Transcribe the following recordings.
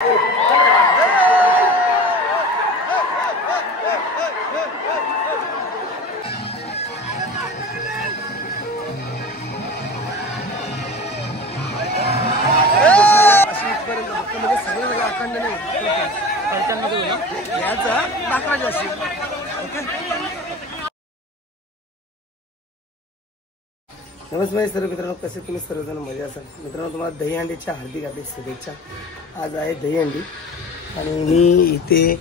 नमस्कार सर्व मित्रांनो, कसे तुम्ही सर्वजण मजा असाल. मित्रांनो, तुम्हाला दहीहंडीच्या हार्दिक हार्दिक शुभेच्छा. आज आहे दहीहंडी आणि मी इथे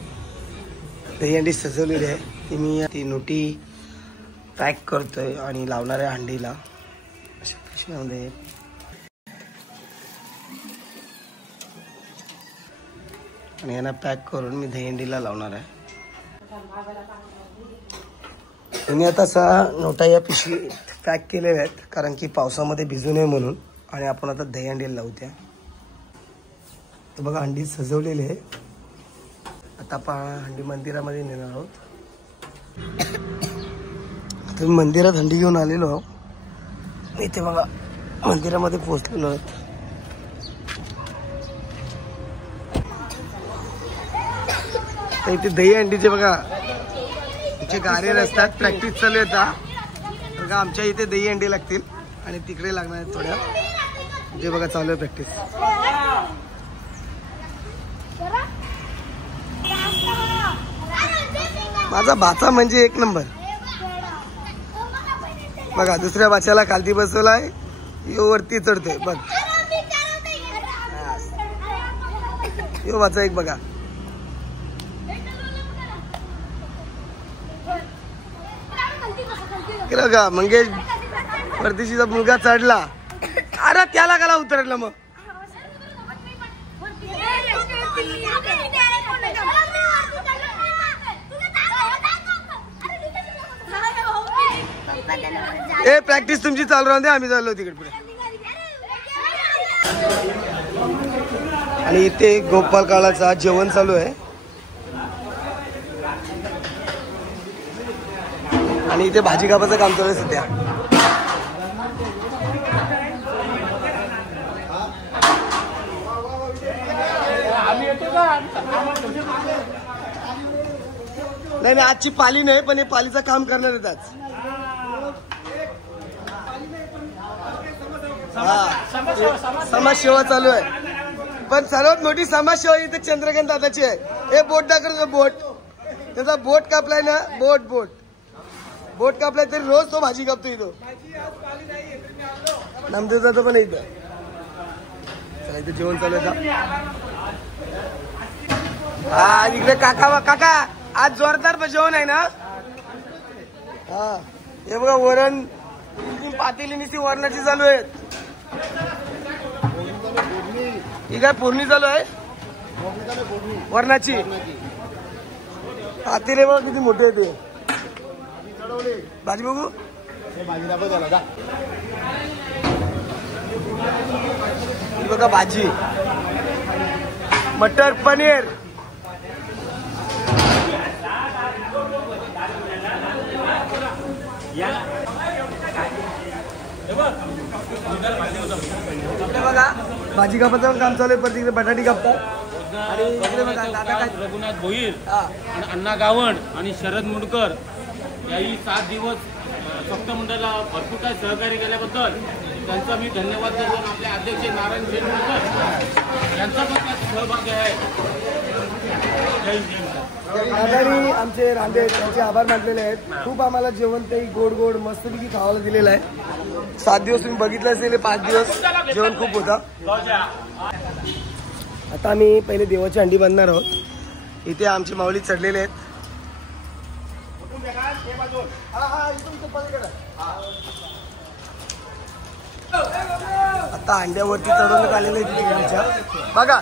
दहीहंडी सजवलेली आहे. ती मी ती नोटी पॅक करतोय आणि लावणार आहे हंडीला अशा पिशव्यामध्ये. आणि यांना पॅक करून मी दहीहंडीला लावणार आहे. मी आता नोटा या पिशवी पॅक केलेल्या आहेत कारण की पावसामध्ये भिजू नये म्हणून. आणि आपण आता दहीहंडीला लावत्या. तर बघा, हंडी सजवलेली आहे. आता आपण हंडी मंदिरामध्ये नेणार आहोत. तर मंदिरात हंडी घेऊन आलेलो आहोत. इथे बघा मंदिरामध्ये पोहोचलेलो आहोत. तर इथे दहीहंडीचे बघा आमचे गारे असतात, प्रॅक्टिस चालू येतात. बघा आमच्या इथे दहीहंडी लागतील आणि तिकडे लागणार आहेत थोड्या. जे बघा चालू आहे प्रॅक्टिस. माझा भाचा म्हणजे एक नंबर. बघा दुसऱ्या भाच्याला खालती बसवलाय, यो वरती चढतोय. बघ यो भाचा एक बघा. का मंगेश परदेशीचा मुलगा चढला, अरे त्याला कला उतरला. मग ए प्रॅक्टिस तुमची चालू राहून दे, आम्ही चाललो तिकडे पुढे. आणि इथे गोपाल काळाचा जेवण चालू आहे. आणि इथे भाजी कापाचं काम चालू आहे सध्या. नाही आजची पाली नाही, पण हे पालीचं काम करणार आहेत आज. समाजसेवा चालू आहे. पण सर्वात मोठी समाजसेवा इथे चंद्रकांत दादाची आहे. हे बोट दाखवतो, बोट त्याचा बोट कापलाय ना. बोट कापलाय तरी रोज तो भाजी कापतो इथं. नामदेव जातो पण इथं. चला इथे जेवण चालू आहे. हा इकडे काका आज जोरदार जेवण आहे ना. हा हे बघा वरण, पातेली नुसती वरणाची चालू आहेत. ही काय फोडणी चालू आहे वरणाची. पातेले बघा किती मोठे होते. भाजी बघू, बघा भाजी, मटर पनीर. बघा भाजी कापाचं काम चालू आहे. पण तिकडे बटाटी कापतात. आणि इकडे बघा दादा काय, रघुनाथ भोईर, अण्णा गावण आणि शरद मुंडकर याही 7 दिवस फक्त मंडळाला भरपूर काय सहकार्य केल्याबद्दल त्यांचा मी धन्यवाद देतो. आपले अध्यक्ष नारायण मुंडकर यांचा पण त्यात सहभाग आहे. दादानी आमचे रांदे त्यांचे आभार मानलेले आहेत. खूप आम्हाला जेवण ते गोड मस्तपैकी खावायला दिलेलं आहे. 7 दिवस तुम्ही बघितलं असेल, 5 दिवस जेवण खूप होता. आता आम्ही पहिले देवाची हंडी बांधणार आहोत. इथे आमची माऊली चढलेले आहेत. आता अंड्यावरती चढवण्यात आलेले आहेत. बघा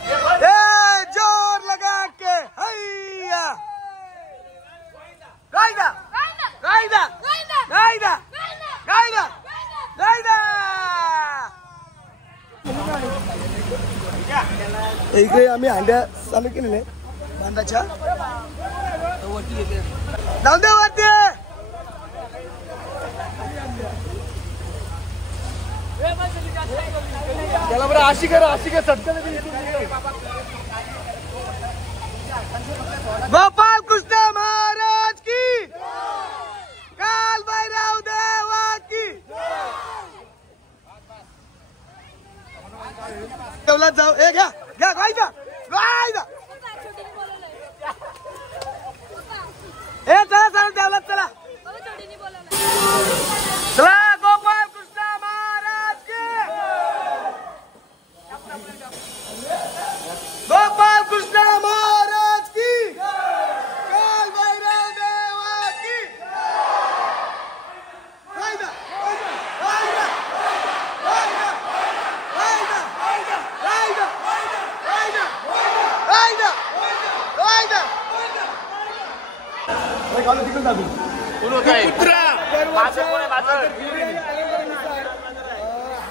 जोर लगा के हैया गायदा गायदा गायदा गायदा गायदा. इकडे आम्ही अंड्या चालू केलेले बांधाच्या. जाऊ दे वरती. त्याला बरं अशी कर चटकन. दाबी कोण होत आहे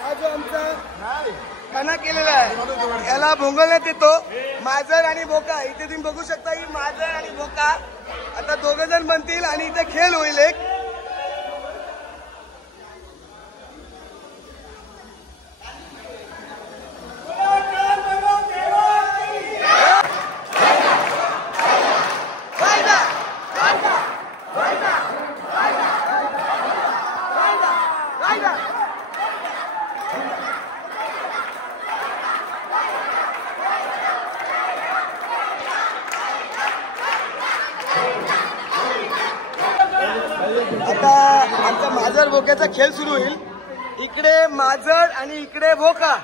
हा जो आमचा काना केलेला आहे याला भोंगलण्यात येतो माजर आणि बोका. इथे तुम्ही बघू शकता ही माजर आणि बोका आता दोघे जण बनतील आणि इथे खेळ होईल एक. आता आमचा माजर भोक्याचा खेळ सुरू होईल. इकडे माजर आणि इकडे भोका.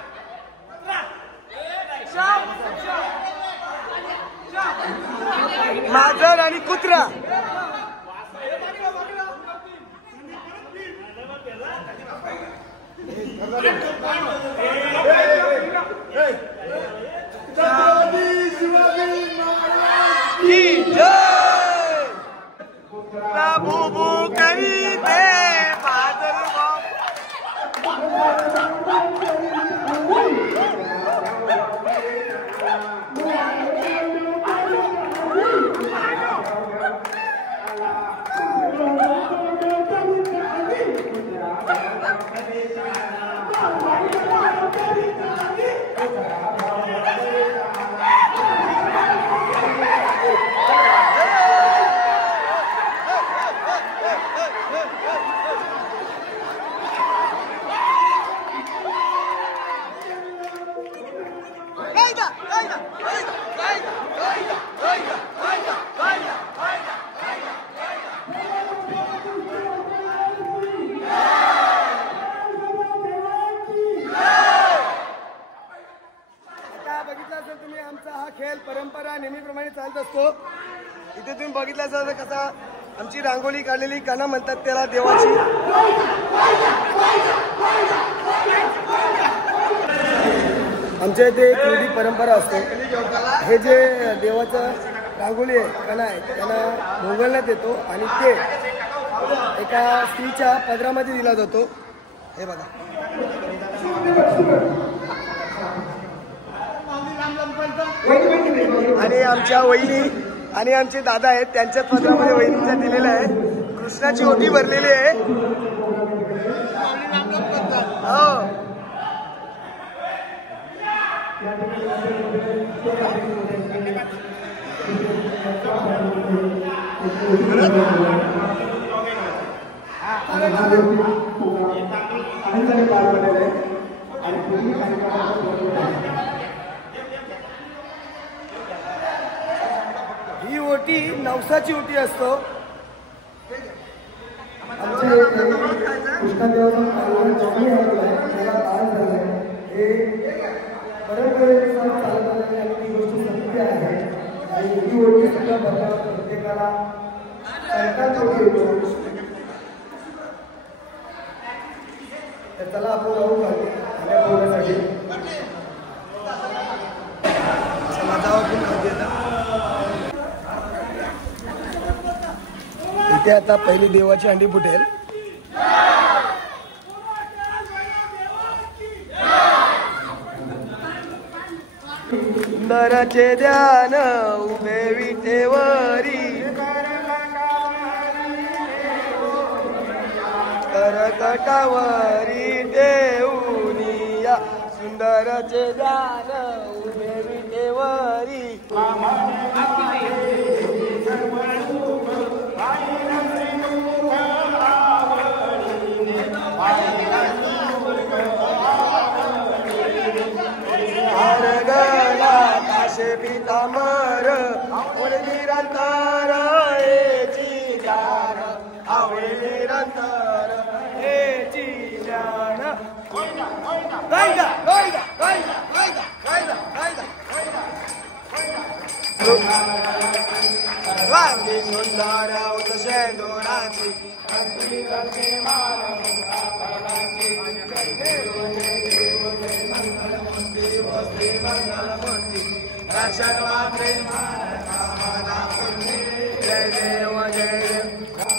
माजर आणि कुत्रा. बूबू करी दे माजर खेळ परंपरा नेहमीप्रमाणे चालत असतो. इथे तुम्ही बघितलं असाल कसा आमची रांगोळी काढलेली काना म्हणतात त्याला देवाची. आमच्या इथे एक रूढी परंपरा असते. हे जे देवाचं रांगोळी आहे काना आहे त्यांना भोंगलण्यात येतो आणि ते एका स्त्रीच्या पदरामध्ये दिला जातो. हे बघा आणि आमच्या वहिनी आणि आमचे दादा आहेत त्यांच्याच पदरामध्ये वहिनीच्या दिलेलं आहे. कृष्णाची ओटी भरलेली आहे. हो ही ओटी नवसाची ओटी असतो. चला आपण इथे आता पहिली देवाची अंडी फुटेल. सुंदराचे ध्यान उभे विटेवरी करकटावरी देऊनिया. सुंदराचे ध्यान उभे विटेवरी पितामर आवळे निरंतर हेची ज्ञान आवळे निरंतर हेची ज्ञान. गायदा गायदा गायदा गायदा गायदा गायदा सर्वांगी सुंदर उतशे दोराची जय देव जय देव.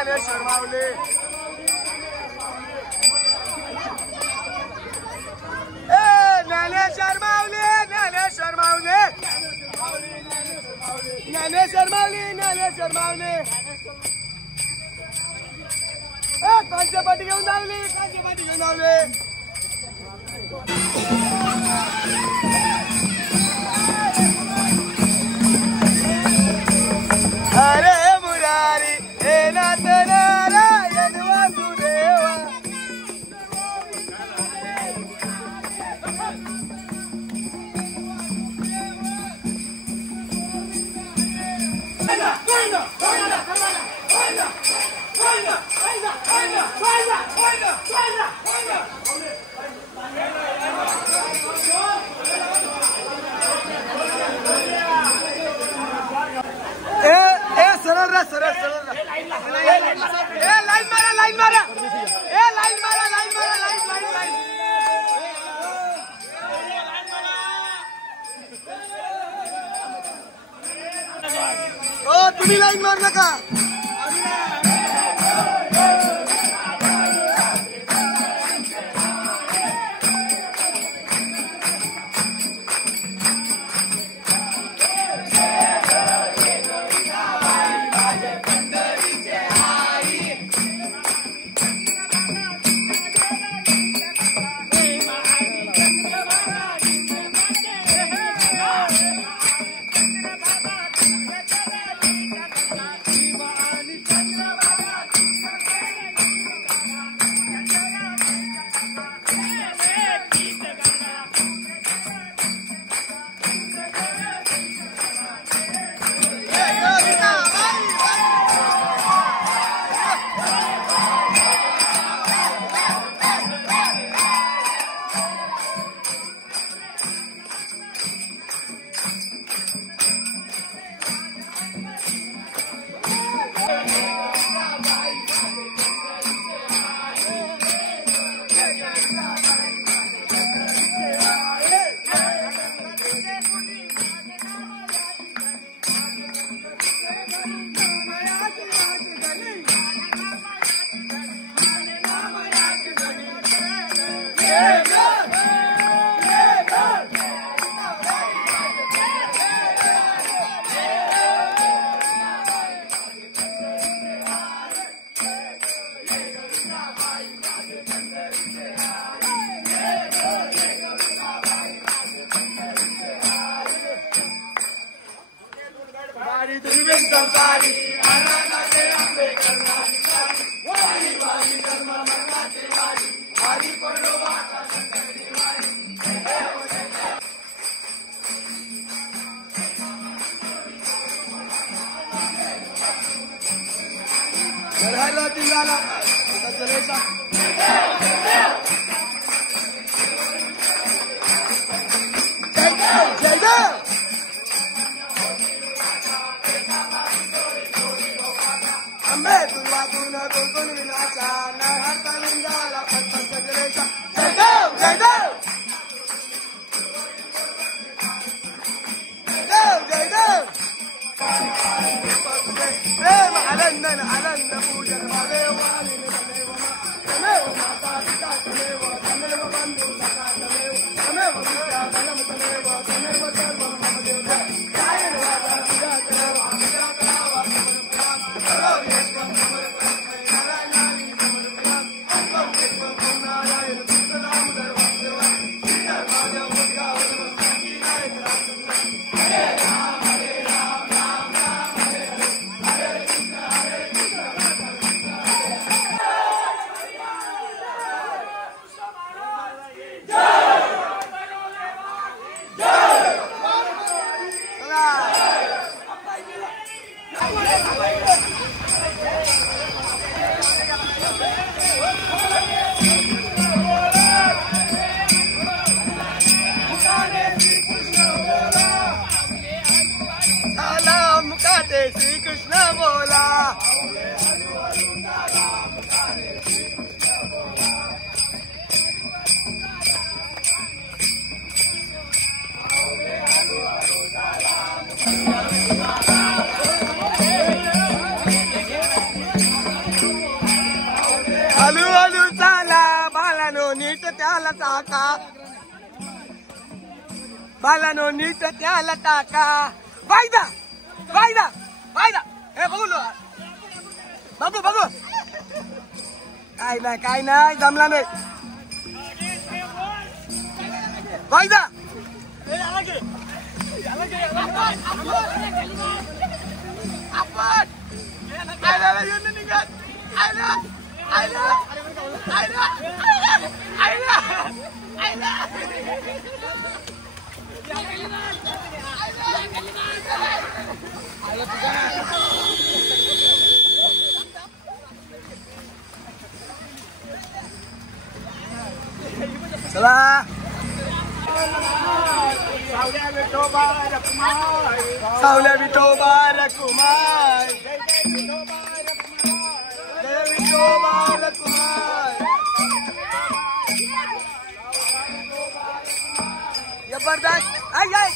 ज्ञानेश्वर माऊली ज्ञानेश्वर माऊली ज्ञानेश्वर माऊली ज्ञानेश्वर माऊली ज्ञानेश्वर माऊली कांच्या पाठी घेऊन धावली कांच्या पाठी घेऊन धावले हरे मुरारी हे नाथ नारायण वासुदेवा लाइन मारा तुम्ही लाईन मार नका त्याला टाका बालानो नीट त्याला टाका वायदा वायदा वायदा हे बघू बघू बघू काय नाही जमला नाही वायदा चला सावल्या विठोबा रकुमार जय विठोबा रकुमार जबरदस्त आई आई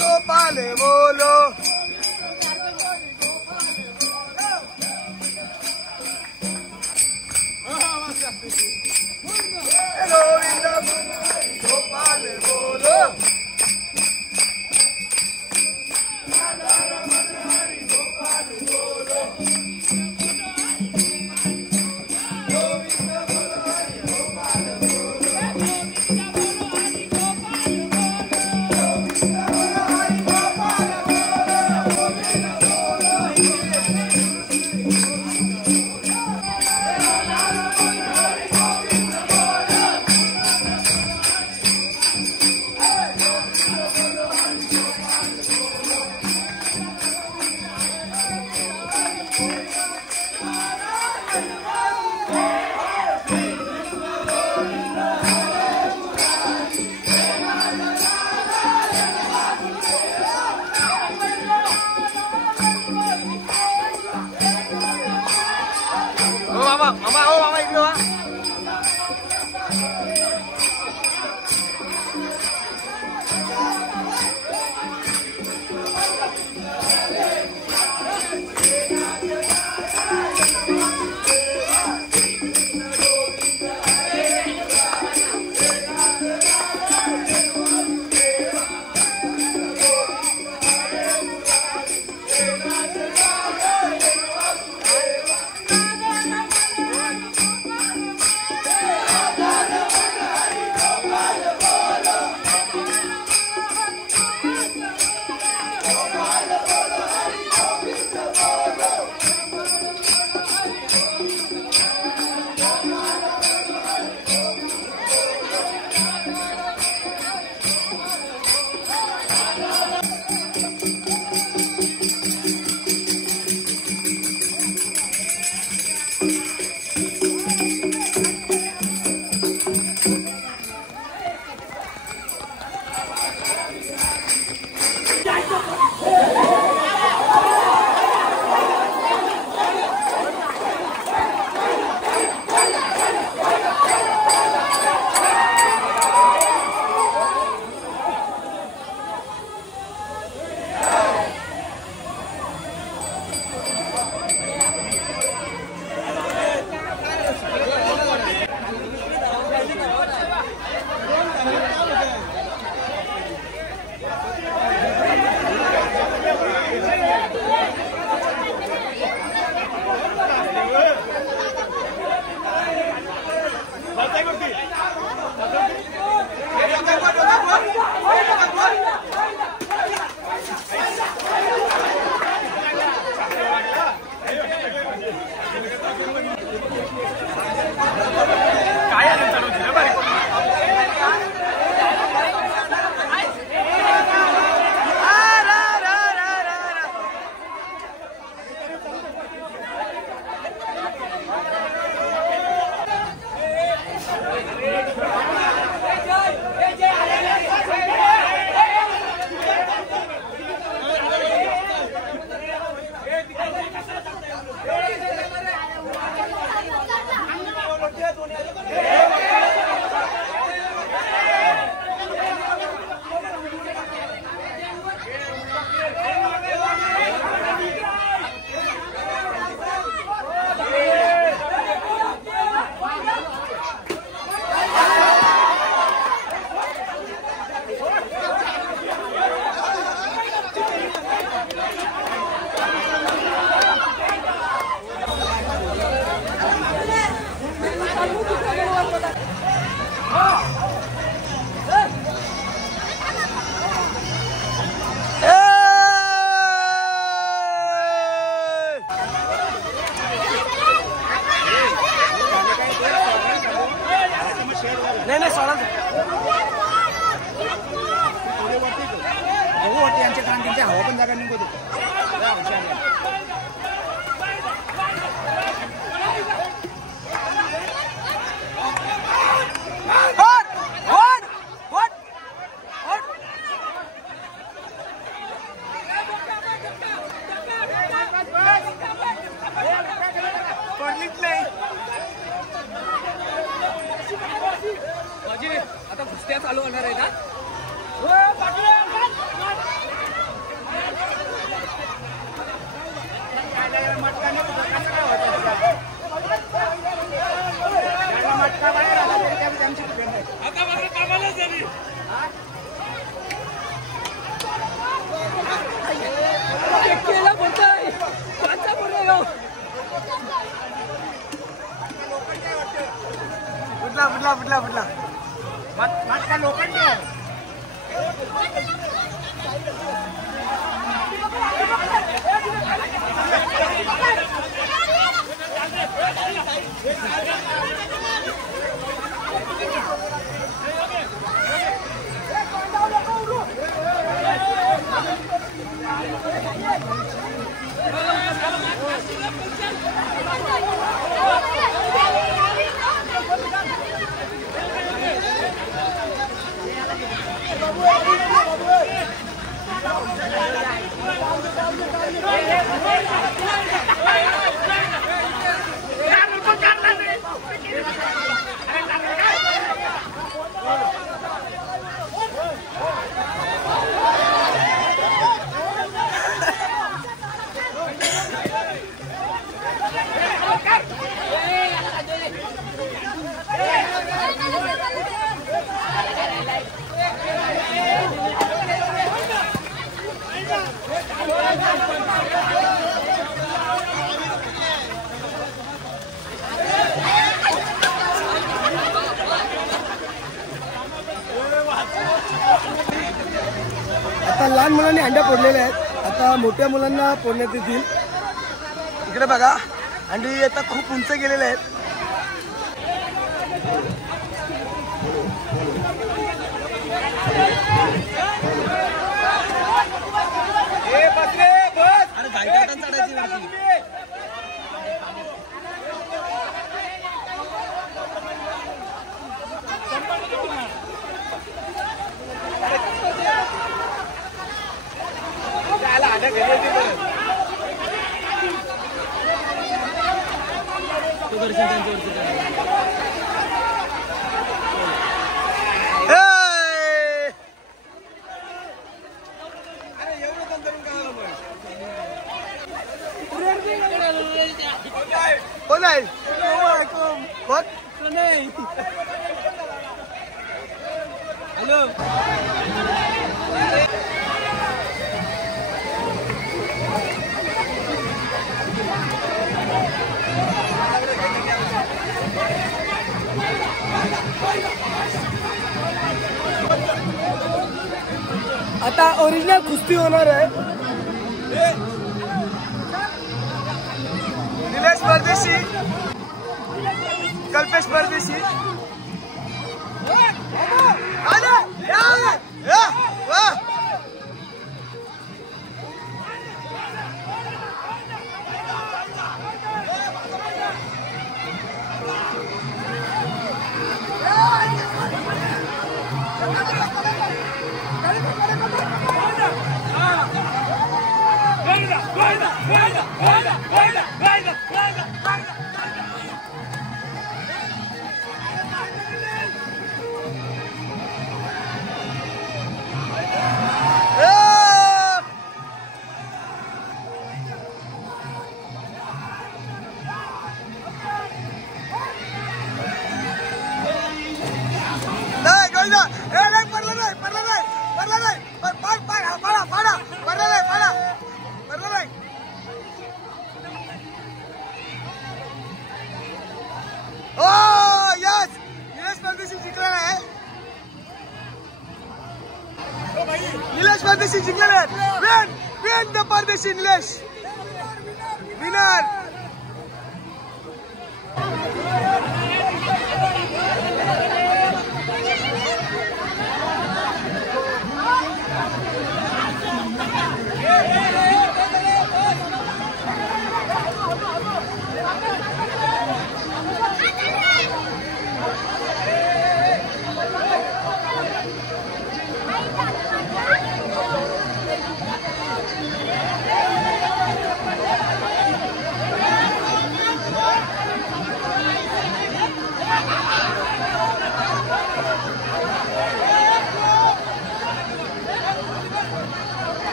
गोपाल बोलो गोपाल बोलो बघू वाटते यांच्या कारण त्यांच्या हवा पण जागा निघत होती. आता कुस्त्या चालू होणार आहे का? बुडला माटका लोखंडी आहे. आता लहान मुलांनी अंड्या फोडलेल्या आहेत, आता मोठ्या मुलांना फोडण्यात येतील. इकडे बघा, अंडी आता खूप उंच गेलेले आहेत. कोण आहे? हॅलो. आता ओरिजिनल कुस्ती होणार आहे. निलेश परदेशी, कल्पेश परदेशी. निलेश परदेशी जिंकलेले आहेत. विन द परदेशी निलेश विनर.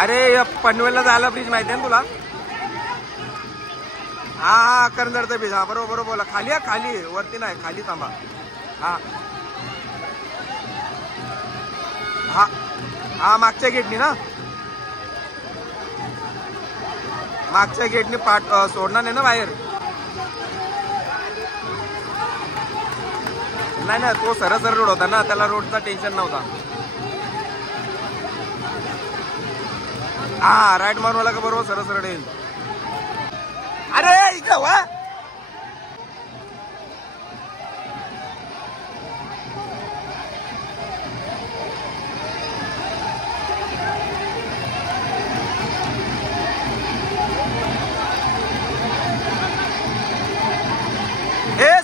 अरे पनवेलला जायला ब्रिज माहिती आहे ना तुला? हा करंजडचा ब्रिज. हा बरोबर बोला. खाली खाली वरती नाही, खाली थांबा. हा हा हा मागच्या गेटनी ना, मागच्या गेटनी पाठ सोडणार नाही ना बाहेर. नाही ना, तो सरळ रोड होता ना, त्याला रोडचा टेन्शन नव्हता. हा राईट मारवाला का बरोबर सरळ येईल. अरे इकडं वा.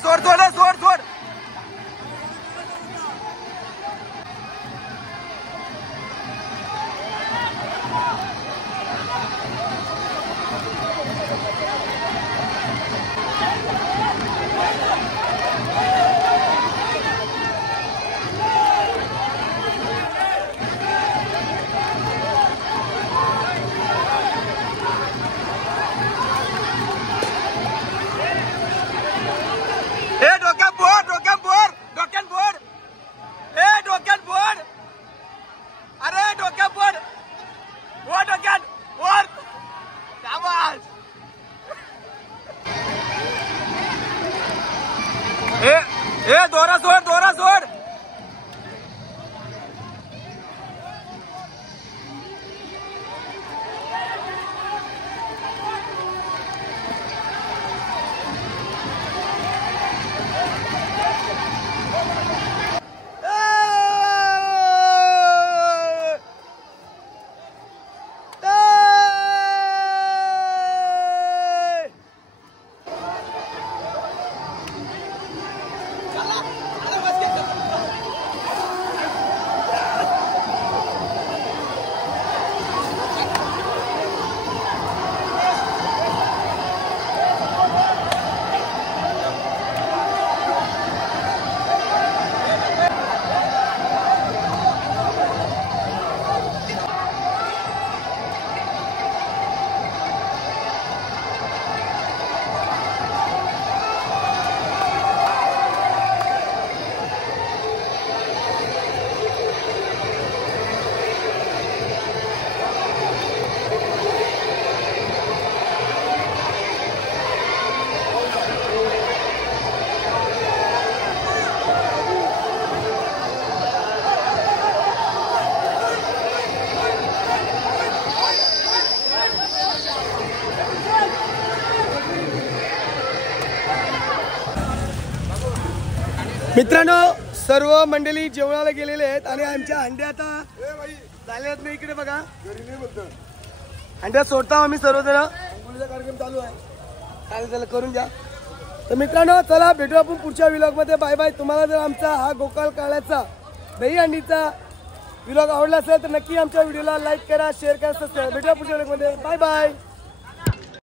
सोड सोड सोड सोड. दोरा सोड, दोरा सोड. मित्रांनो सर्व मंडळी जेवणाला गेलेले आहेत आणि आमच्या अंड्या आता झाल्यात नाही. इकडे बघा अंड्या सोडता आम्ही सर्वजण. कार्यक्रम चालू आहे, त्याला करून द्या. तर मित्रांनो चला भेटू आपण पुढच्या व्लॉग मध्ये. Bye bye. तुम्हाला जर आमचा हा गोकाल काळ्याचा दहीहंडीचा व्लॉग आवडला असेल तर नक्की आमच्या व्हिडिओला लाईक करा, शेअर करा, सबस्क्राईब. भेटूया पुढच्या व्लॉग मध्ये. Bye bye.